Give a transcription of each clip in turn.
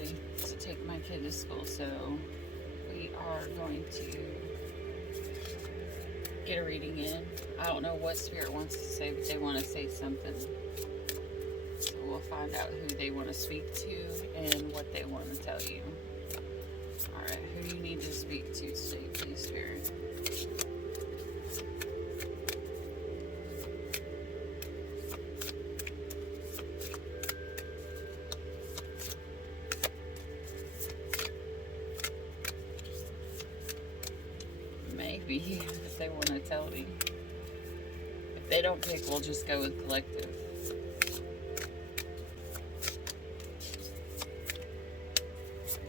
early to take my kid to school, so we are going to get a reading in. I don't know what Spirit wants to say, but they want to say something. So we'll find out who they want to speak to and what they want to tell you. Alright, who do you need to speak to today, please, Spirit? Maybe, if they want to tell me. If they don't pick, we'll just go with collective.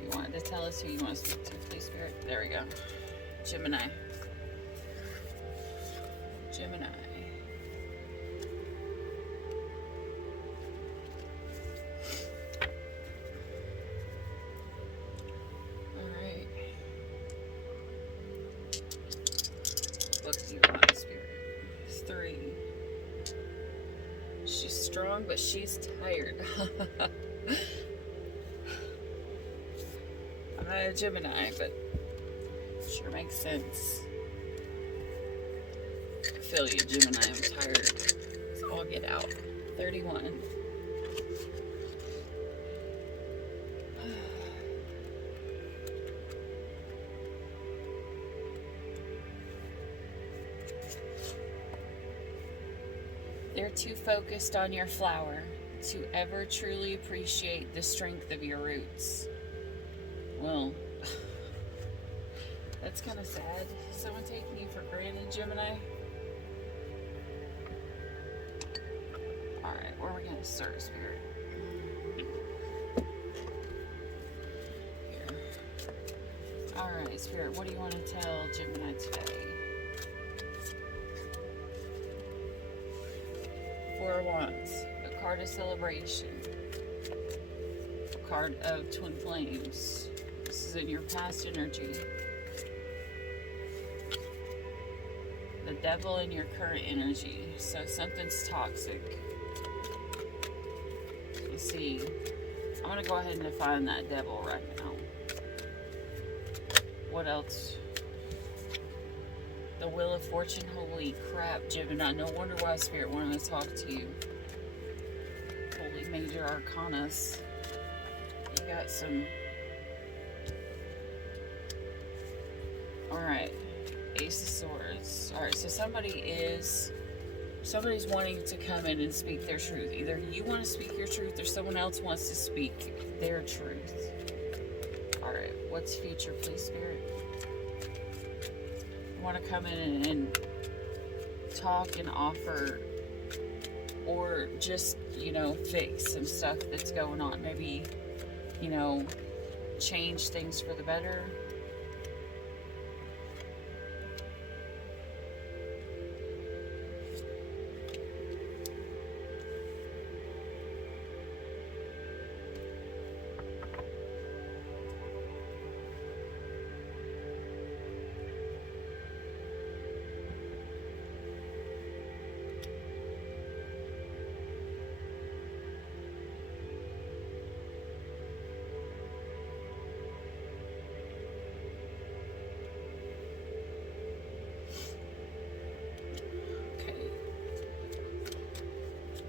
You wanted to tell us who you want to speak to, please, Spirit? There we go. Gemini. Gemini. Alright. What book do you want, Spirit? 3. She's strong, but she's tired. I'm not a Gemini, but sure makes sense. I feel you, Gemini. I'm tired. So I'll get out. 31. They're too focused on your flower to ever truly appreciate the strength of your roots. Well, that's kind of sad. Is someone taking you for granted, Gemini? Alright, where are we going to start, Spirit? Here. Alright, Spirit, what do you want to tell Gemini today? 4 of Wands, a card of celebration, a card of twin flames. This is in your past energy. The devil in your current energy. So something's toxic. Let's see. I'm going to go ahead and define that devil right now. What else? The Wheel of Fortune. Holy crap, Gemini. No wonder why Spirit wanted to talk to you. Holy Major Arcanas. You got some... Alright. Ace of Swords. Alright, so somebody's wanting to come in and speak their truth. Either you want to speak your truth or someone else wants to speak their truth. Alright, what's future, please, Spirit? Want to come in and talk and offer, or just, you know, fix some stuff that's going on. Maybe, you know, change things for the better.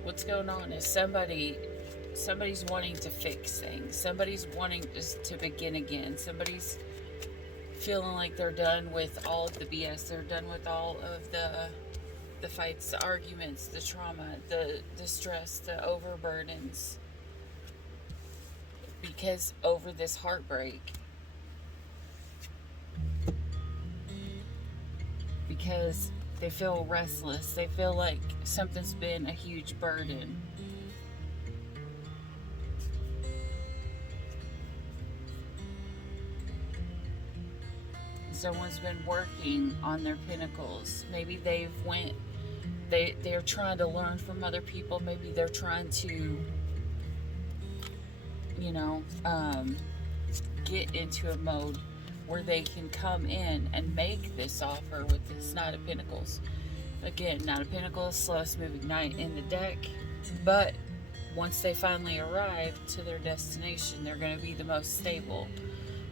What's going on is somebody's wanting to fix things. Somebody's wanting just to begin again. Somebody's feeling like they're done with all of the BS. They're done with all of the fights, the arguments, the trauma, the stress, the overburdens. Because over this heartbreak. Because they feel restless. They feel like something's been a huge burden. Someone's been working on their pinnacles. Maybe they're trying to learn from other people. Maybe they're trying to, you know, get into a mode where they can come in and make this offer with this Knight of Pentacles. Again, Knight of Pentacles, slowest moving knight in the deck, but once they finally arrive to their destination, they're going to be the most stable.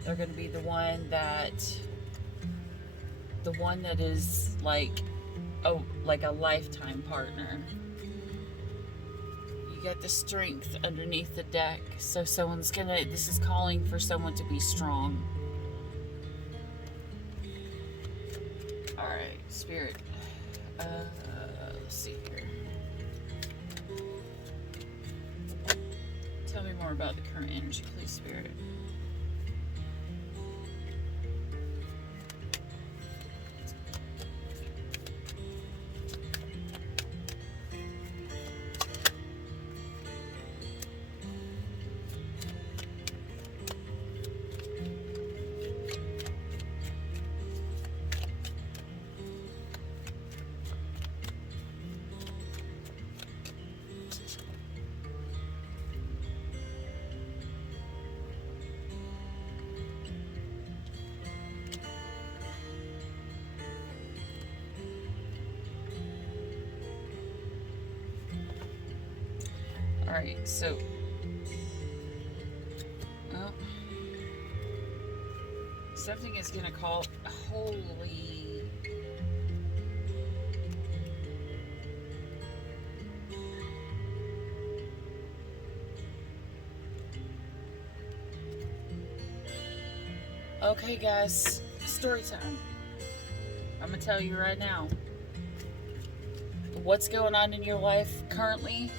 They're going to be the one that is like a lifetime partner. You got the strength underneath the deck, so this is calling for someone to be strong. All right, Spirit. Let's see here. Tell me more about the current energy, please, Spirit. Alright, so something is gonna call. Holy. Okay, guys, story time. I'm gonna tell you right now. What's going on in your life currently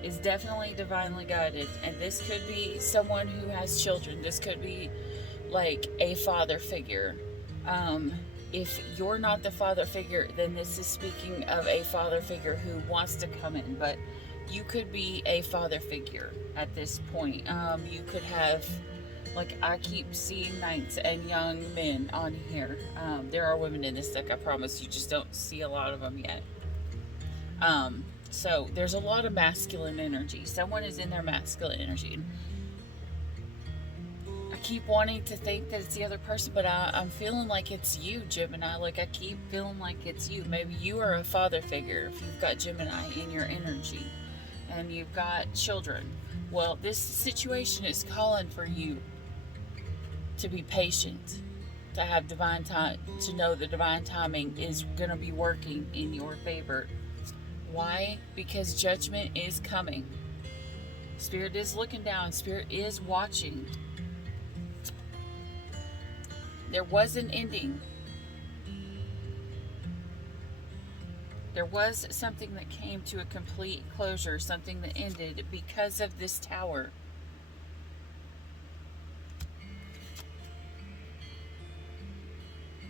is definitely divinely guided, and this could be someone who has children. This could be like a father figure. If you're not the father figure, then this is speaking of a father figure who wants to come in, but you could be a father figure at this point. You could have, like, I keep seeing knights and young men on here. There are women in this deck, I promise. You just don't see a lot of them yet. So there's a lot of masculine energy. Someone is in their masculine energy. I keep wanting to think that it's the other person, but I'm feeling like it's you, Gemini. Like, I keep feeling like it's you. Maybe you are a father figure if you've got Gemini in your energy and you've got children. Well, this situation is calling for you to be patient, to have divine time, to know the divine timing is going to be working in your favor. Why? Because judgment is coming. Spirit is looking down. Spirit is watching. There was an ending. There was something that came to a complete closure, something that ended because of this tower.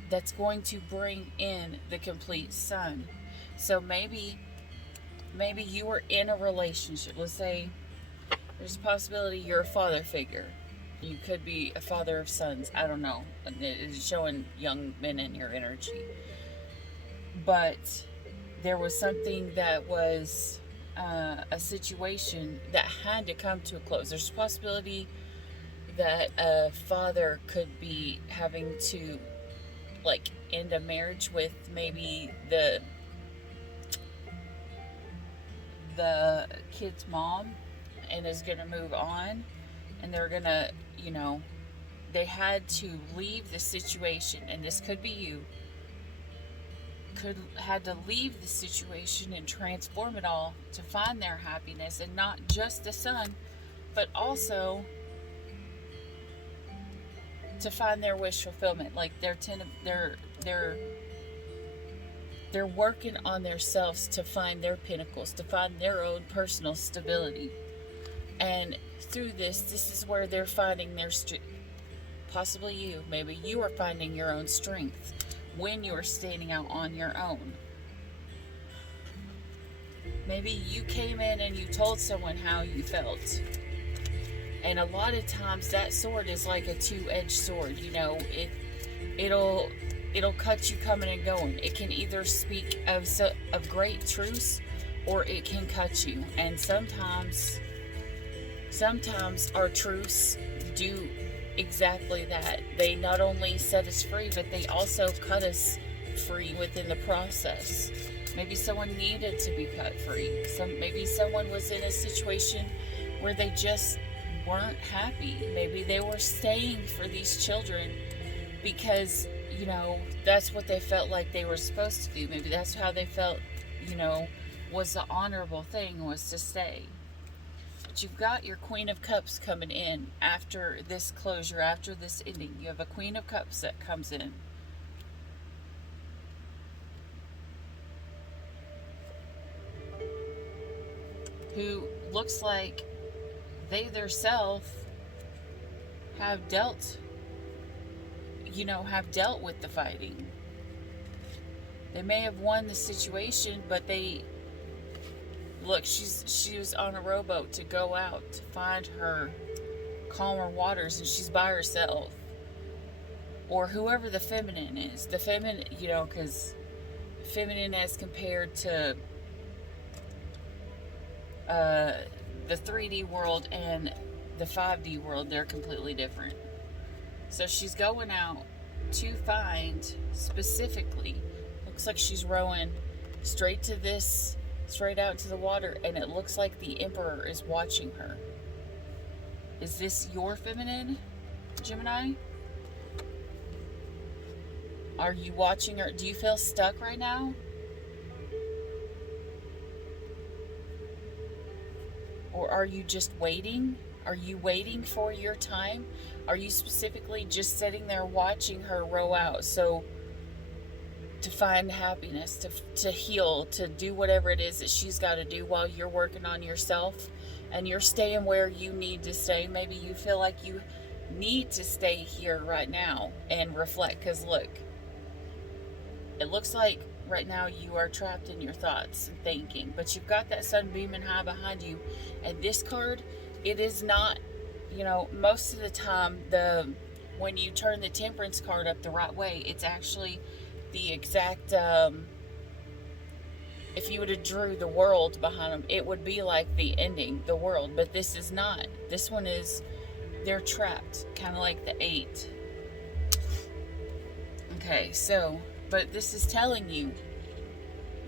That's going to bring in the complete sun. So maybe you were in a relationship. Let's say there's a possibility you're a father figure. You could be a father of sons. I don't know. It is showing young men in your energy. But there was something that was a situation that had to come to a close. There's a possibility that a father could be having to, like, end a marriage with maybe the kid's mom, and is going to move on, and they're going to, they had to leave the situation, and this could be you, had to leave the situation and transform it all to find their happiness, and not just the son, but also to find their wish fulfillment. Like, they're working on themselves to find their pinnacles, to find their own personal stability. And through this is where they're finding their possibly you. Maybe you are finding your own strength when you are standing out on your own. Maybe you came in and you told someone how you felt. And a lot of times that sword is like a two-edged sword. It'll cut you coming and going. It can either speak of great truths, or it can cut you. And sometimes our truths do exactly that. They not only set us free, but they also cut us free within the process. Maybe someone needed to be cut free. Maybe someone was in a situation where they just weren't happy. Maybe they were staying for these children because, that's what they felt like they were supposed to do. Maybe that's how they felt, was the honorable thing, was to stay. But you've got your Queen of Cups coming in after this closure, after this ending. You have a Queen of Cups that comes in. Who looks like they themselves have dealt with the fighting. They may have won the situation, but she was on a rowboat to go out to find her calmer waters, and she's by herself. Or whoever the feminine is. The feminine, because feminine as compared to the 3D world and the 5D world, they're completely different. So she's going out to find, specifically, looks like she's rowing straight out to the water, and it looks like the Emperor is watching her. Is this your feminine, Gemini? Are you watching her? Do you feel stuck right now? Or are you just waiting? Are you waiting for your time? Are you specifically just sitting there watching her row out? So to find happiness, to heal, to do whatever it is that she's got to do while you're working on yourself, and you're staying where you need to stay. Maybe you feel like you need to stay here right now and reflect, because look, it looks like right now you are trapped in your thoughts and thinking, but you've got that sun beaming high behind you. And this card, it is not, most of the time, when you turn the Temperance card up the right way, it's actually the exact, if you would have drew the world behind them, it would be like the ending, the world. But this is not. This one is, they're trapped, kind of like the 8. Okay, so, but this is telling you,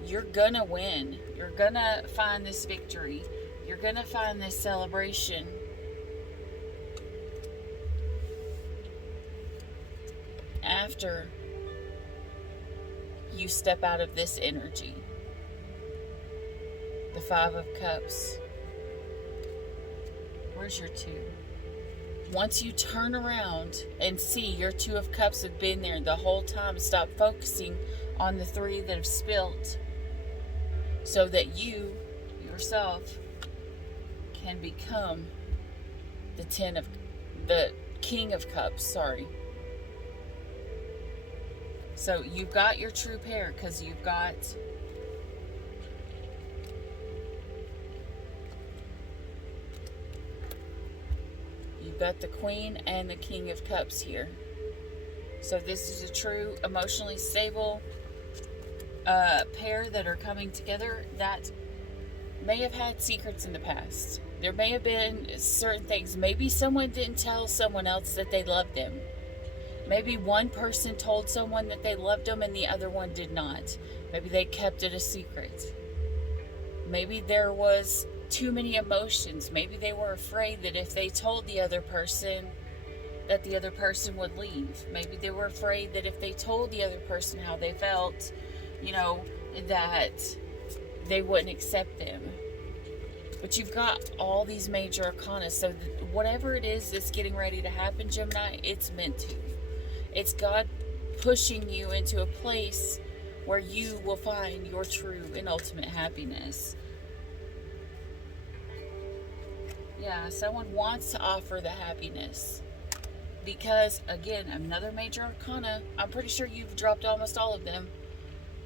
you're gonna win. You're gonna find this victory. You're gonna find this celebration. After you step out of this energy. The 5 of Cups. Where's your 2? Once you turn around and see your 2 of Cups have been there the whole time, stop focusing on the 3 that have spilt, so that you yourself can become the King of Cups, sorry. So you've got your true pair, because you've got the Queen and the King of Cups here. So this is a true emotionally stable pair that are coming together that may have had secrets in the past. There may have been certain things. Maybe someone didn't tell someone else that they loved them. Maybe one person told someone that they loved them and the other one did not. Maybe they kept it a secret. Maybe there was too many emotions. Maybe they were afraid that if they told the other person, that the other person would leave. Maybe they were afraid that if they told the other person how they felt, that they wouldn't accept them. But you've got all these major arcana, so whatever it is that's getting ready to happen, Gemini, it's meant to. It's God pushing you into a place where you will find your true and ultimate happiness. Yeah, someone wants to offer the happiness. Because, again, another major arcana, I'm pretty sure you've dropped almost all of them.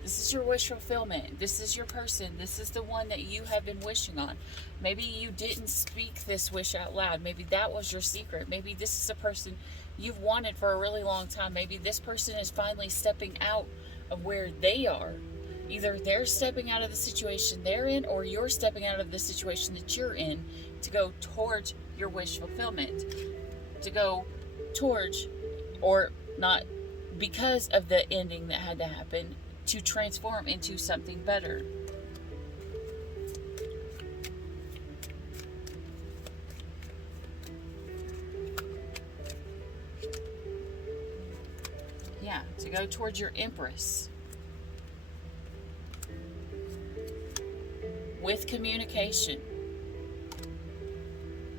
This is your wish fulfillment. This is your person. This is the one that you have been wishing on. Maybe you didn't speak this wish out loud. Maybe that was your secret. Maybe this is a person you've wanted for a really long time. Maybe this person is finally stepping out of where they are. Either they're stepping out of the situation they're in, or you're stepping out of the situation that you're in to go towards your wish fulfillment. To go towards, or not, because of the ending that had to happen, to transform into something better. Yeah, to go towards your Empress. With communication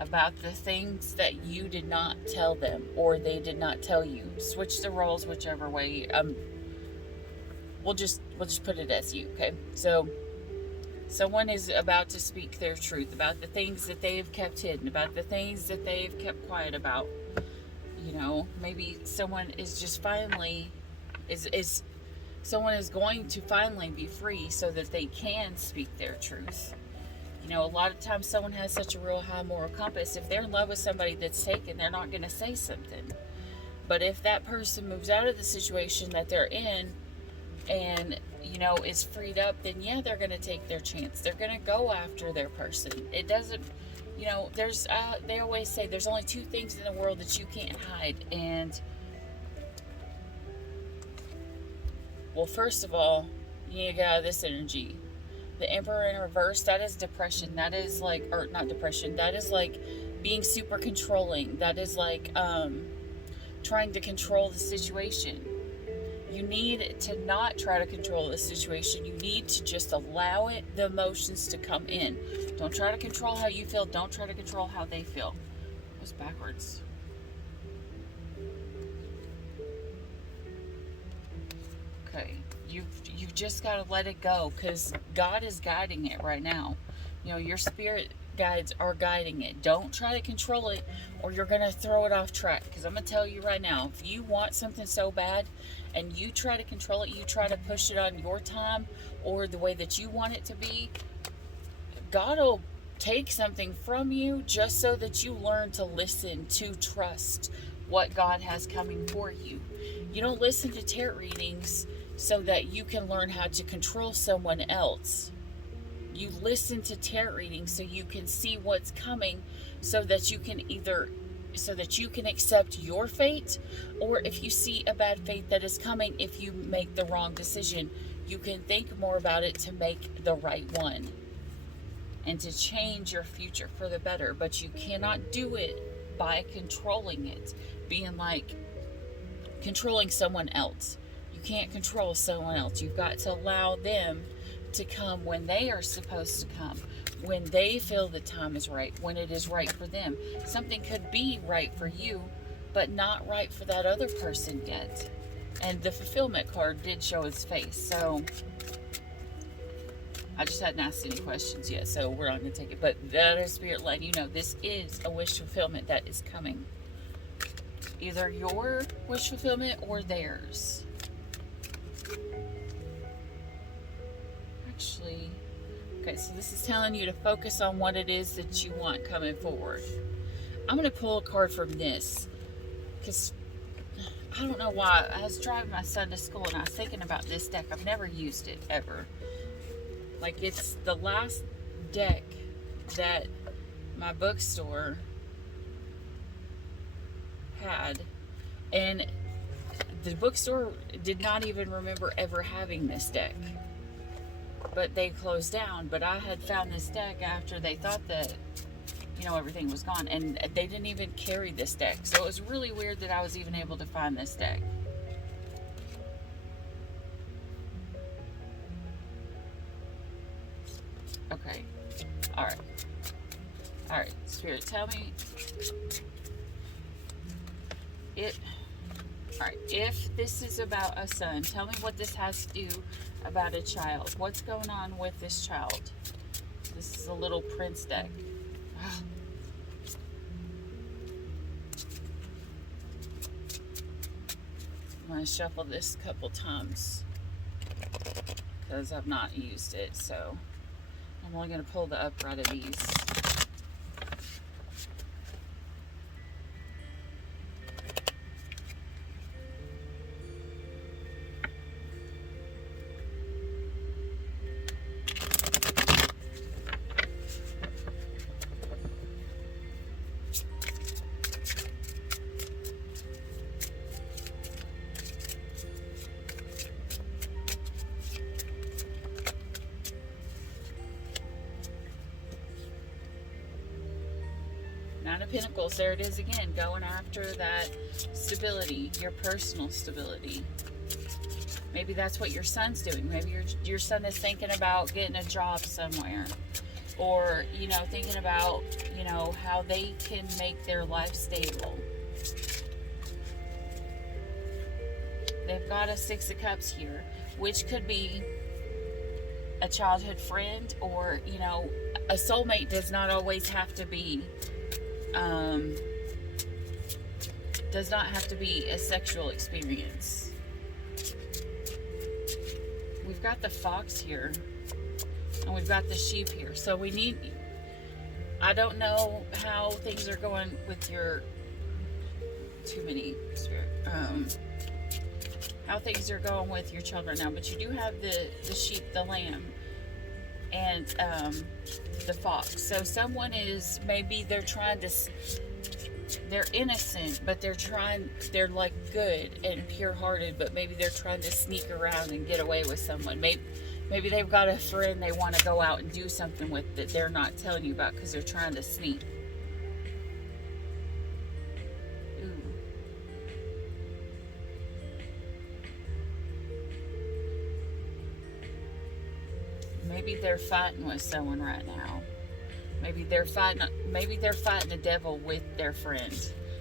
about the things that you did not tell them or they did not tell you. Switch the roles whichever way. We'll just put it as you, okay? So someone is about to speak their truth about the things that they have kept hidden, about the things that they've kept quiet about. You know, maybe someone is just finally someone is going to finally be free so that they can speak their truth. You know, a lot of times someone has such a real high moral compass. If they're in love with somebody that's taken, they're not going to say something. But if that person moves out of the situation that they're in and, you know, is freed up, then yeah, they're going to take their chance. They're going to go after their person. It doesn't, you know, there's, they always say there's only two things in the world that you can't hide. And, well, first of all, you need to get out of this energy. The Emperor in reverse, that is depression. That is like, or not depression, that is like being super controlling. That is like trying to control the situation. You need to not try to control the situation. You need to just allow it, the emotions to come in. Don't try to control how you feel. Don't try to control how they feel. It was backwards. Okay. You've just got to let it go because God is guiding it right now. You know, your spirit guides are guiding it. Don't try to control it or you're going to throw it off track. Because I'm going to tell you right now, if you want something so bad and you try to control it, you try to push it on your time or the way that you want it to be, God will take something from you just so that you learn to listen, to trust what God has coming for you. You don't listen to tarot readings so that you can learn how to control someone else. You listen to tarot readings so you can see what's coming so that you can accept your fate, or if you see a bad fate that is coming, if you make the wrong decision, you can think more about it to make the right one and to change your future for the better. But you cannot do it by controlling it, being like controlling someone else. You can't control someone else. You've got to allow them to come when they are supposed to come, when they feel the time is right, when it is right for them. Something could be right for you, but not right for that other person yet. And the fulfillment card did show his face, so I just hadn't asked any questions yet, so we're not going to take it. But that is Spirit letting you know this is a wish fulfillment that is coming. Either your wish fulfillment or theirs. Actually, okay, so this is telling you to focus on what it is that you want coming forward. I'm going to pull a card from this because I don't know why. I was driving my son to school and I was thinking about this deck. I've never used it ever. Like, it's the last deck that my bookstore had, and the bookstore did not even remember ever having this deck, but they closed down. But I had found this deck after they thought that, you know, everything was gone, and they didn't even carry this deck, so it was really weird that I was even able to find this deck. Okay, all right, Spirit, tell me it. All right, if this is about a son, tell me what this has to do about a child. What's going on with this child? This is a little prince deck. I'm going to shuffle this a couple times because I've not used it, so I'm only going to pull the upright of these. of Pentacles, there it is again, going after that stability, your personal stability. Maybe that's what your son's doing. Maybe your son is thinking about getting a job somewhere, or, you know, thinking about, you know, how they can make their life stable. They've got a Six of Cups here, which could be a childhood friend, or, you know, a soulmate does not always have to be, a sexual experience. We've got the fox here, and we've got the sheep here. So we need, I don't know how things are going with your, too many spirit, how things are going with your child right now, but you do have the sheep, the lamb, and the fox. So someone is, maybe they're trying to, they're innocent, but they're like good and pure-hearted, but maybe they're trying to sneak around and get away with someone. Maybe they've got a friend they want to go out and do something with that they're not telling you about because they're trying to sneak. Ooh. Maybe they're fighting with someone right now. Maybe they're fighting the devil with their friend,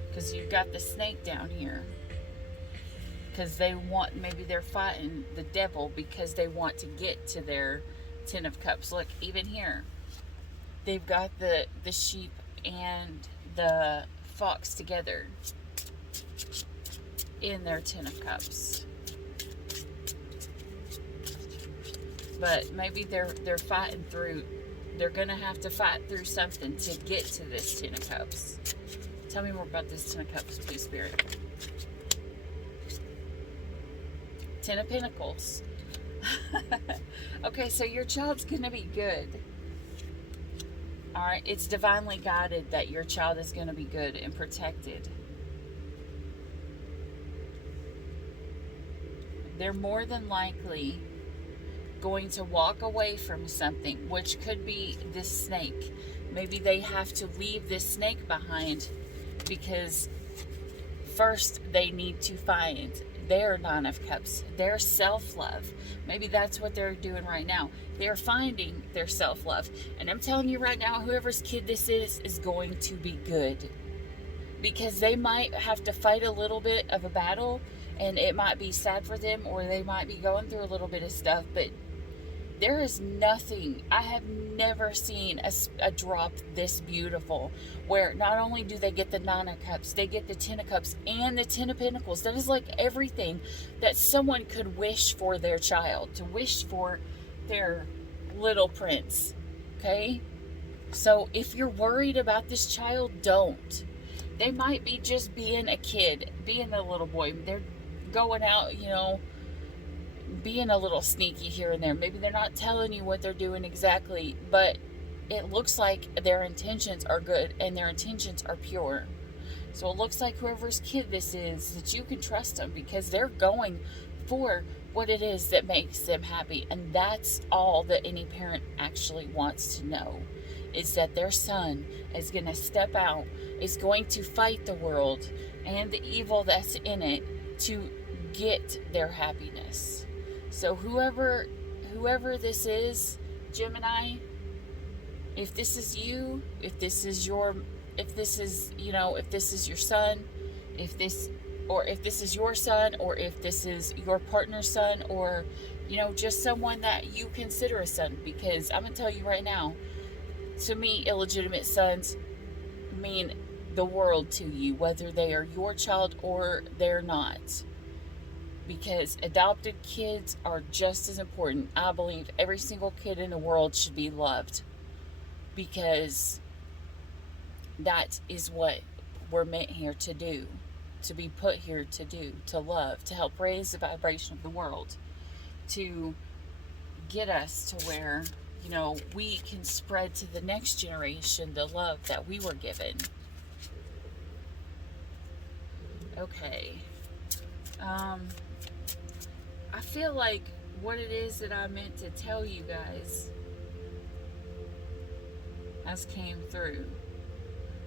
because you've got the snake down here. Because maybe they're fighting the devil because they want to get to their Ten of Cups. Look, even here, they've got the sheep and the fox together in their Ten of Cups. But maybe they're fighting through. They're going to have to fight through something to get to this Ten of Cups. Tell me more about this Ten of Cups, please, Spirit. Ten of Pentacles. Okay, so your child's going to be good. Alright, it's divinely guided that your child is going to be good and protected. They're more than likely going to walk away from something, which could be this snake. Maybe they have to leave this snake behind because first they need to find their Nine of Cups, their self-love. Maybe that's what they're doing right now. They're finding their self-love. And I'm telling you right now, whoever's kid this is going to be good. Because they might have to fight a little bit of a battle, and it might be sad for them, or they might be going through a little bit of stuff, but there is nothing, I have never seen a drop this beautiful, where not only do they get the Nine of Cups, they get the Ten of Cups and the Ten of Pentacles. That is like everything that someone could wish for their child, to wish for their little prince. Okay? So if you're worried about this child, don't. They might be just being a kid, being a little boy. They're going out, you know, being a little sneaky here and there. Maybe they're not telling you what they're doing exactly, but it looks like their intentions are good and their intentions are pure. So it looks like whoever's kid this is, that you can trust them, because they're going for what it is that makes them happy. And that's all that any parent actually wants to know, is that their son is going to step out, is going to fight the world and the evil that's in it to get their happiness. So whoever this is, Gemini, if this is you, if this is your son, if this is your son, or if this is your partner's son, or, you know, just someone that you consider a son, because I'm going to tell you right now, to me, illegitimate sons mean the world to you, whether they are your child or they're not. Because adopted kids are just as important. I believe every single kid in the world should be loved, because that is what we're meant here to do, to be put here to do, to love, to help raise the vibration of the world, to get us to where, you know, we can spread to the next generation the love that we were given. Okay. I feel like what it is that I meant to tell you guys has came through.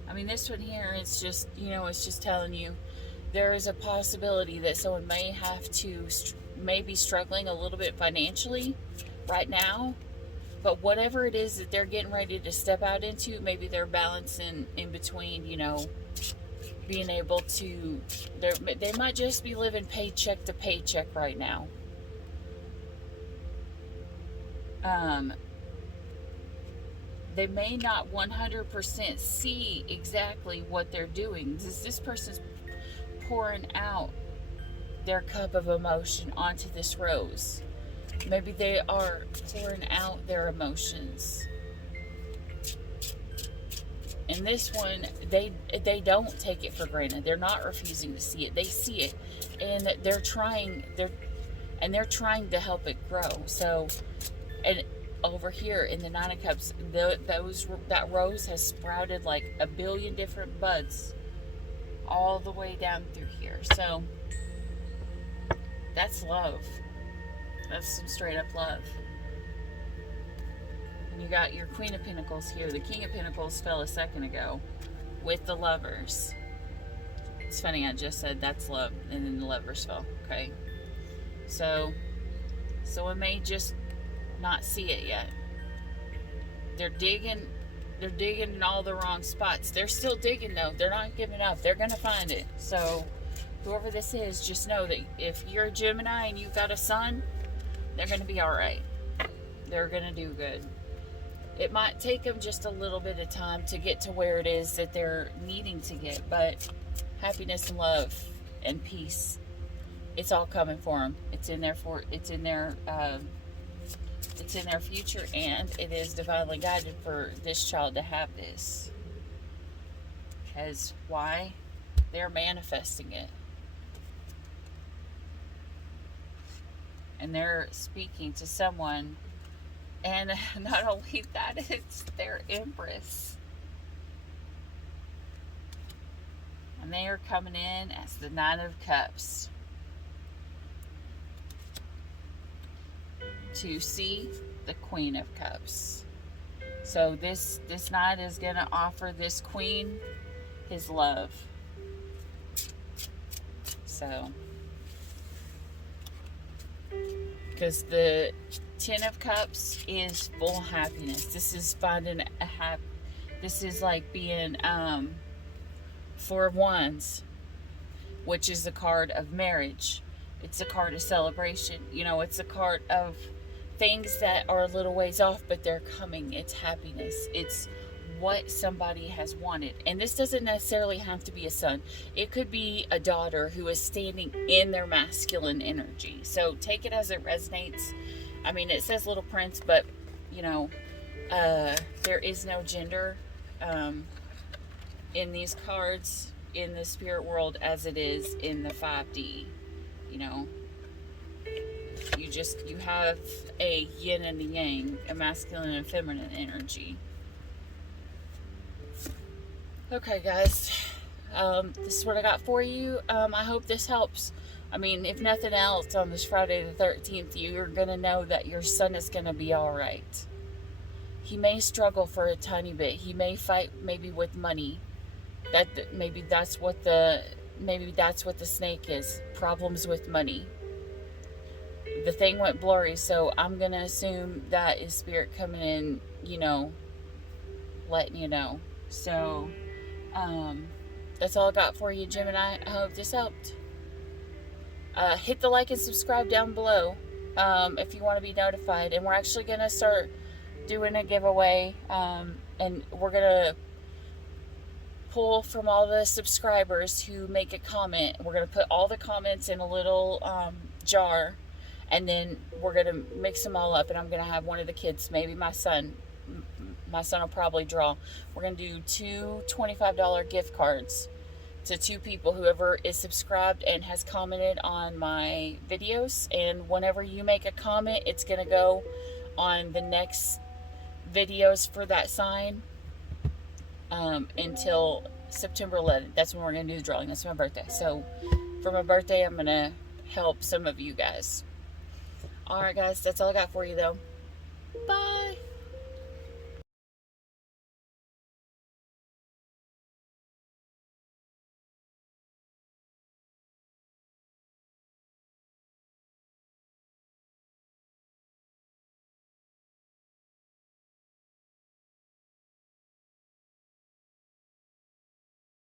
I mean, this one here, it's just, it's just telling you there is a possibility that someone may have to, may be struggling a little bit financially right now. But whatever it is that they're getting ready to step out into, maybe they're balancing in between, being able to, they might just be living paycheck to paycheck right now. They may not 100% see exactly what they're doing. This person's pouring out their cup of emotion onto this rose. Maybe they are pouring out their emotions. And this one, they don't take it for granted. They're not refusing to see it. They see it, and they're trying to help it grow. So, and over here in the Nine of Cups, that rose has sprouted like a billion different buds all the way down through here. So that's love. That's some straight up love. And you got your Queen of Pentacles here. The King of Pentacles fell a second ago with the Lovers. It's funny, I just said that's love, and then the Lovers fell. Okay. So someone may just not see it yet. They're digging in all the wrong spots. They're still digging though. They're not giving up. They're gonna find it. So whoever this is, just know that if you're a Gemini and you've got a sun, they're gonna be all right. They're gonna do good. It might take them just a little bit of time to get to where it is that they're needing to get, but happiness and love and peace, it's all coming for them. It's in their future, and it is divinely guided for this child to have this. Because why? They're manifesting it. And they're speaking to someone, and not only that, it's their Empress. And they are coming in as the Nine of Cups to see the Queen of Cups. So this knight is going to offer this queen his love. So, because the Ten of Cups is full happiness. This is finding this is like being Four of Wands, which is the card of marriage. It's a card of celebration. It's a card of things that are a little ways off, but they're coming. It's happiness. It's what somebody has wanted. And this doesn't necessarily have to be a son. It could be a daughter who is standing in their masculine energy. So take it as it resonates. I mean, it says little prince, but there is no gender in these cards in the spirit world as it is in the 5D. You have a yin and a yang, a masculine and feminine energy. Okay, guys, this is what I got for you. I hope this helps. I mean, if nothing else, on this Friday the 13th, you're going to know that your son is going to be all right. He may struggle for a tiny bit. He may fight maybe with money. Maybe that's what the snake is. Problems with money. The thing went blurry, so I'm going to assume that is spirit coming in, letting you know. So, that's all I got for you, Gemini. I hope this helped. Hit the like and subscribe down below if you want to be notified. And we're actually going to start doing a giveaway, and we're going to pull from all the subscribers who make a comment. We're going to put all the comments in a little jar, and then we're going to mix them all up, and I'm going to have one of the kids, maybe my son will probably draw. We're going to do 2 $25 gift cards to 2 people, whoever is subscribed and has commented on my videos. And whenever you make a comment, it's going to go on the next videos for that sign until September 11th. That's when we're going to do the drawing. That's my birthday. So for my birthday, I'm going to help some of you guys. Alright, guys, that's all I got for you, though. Bye!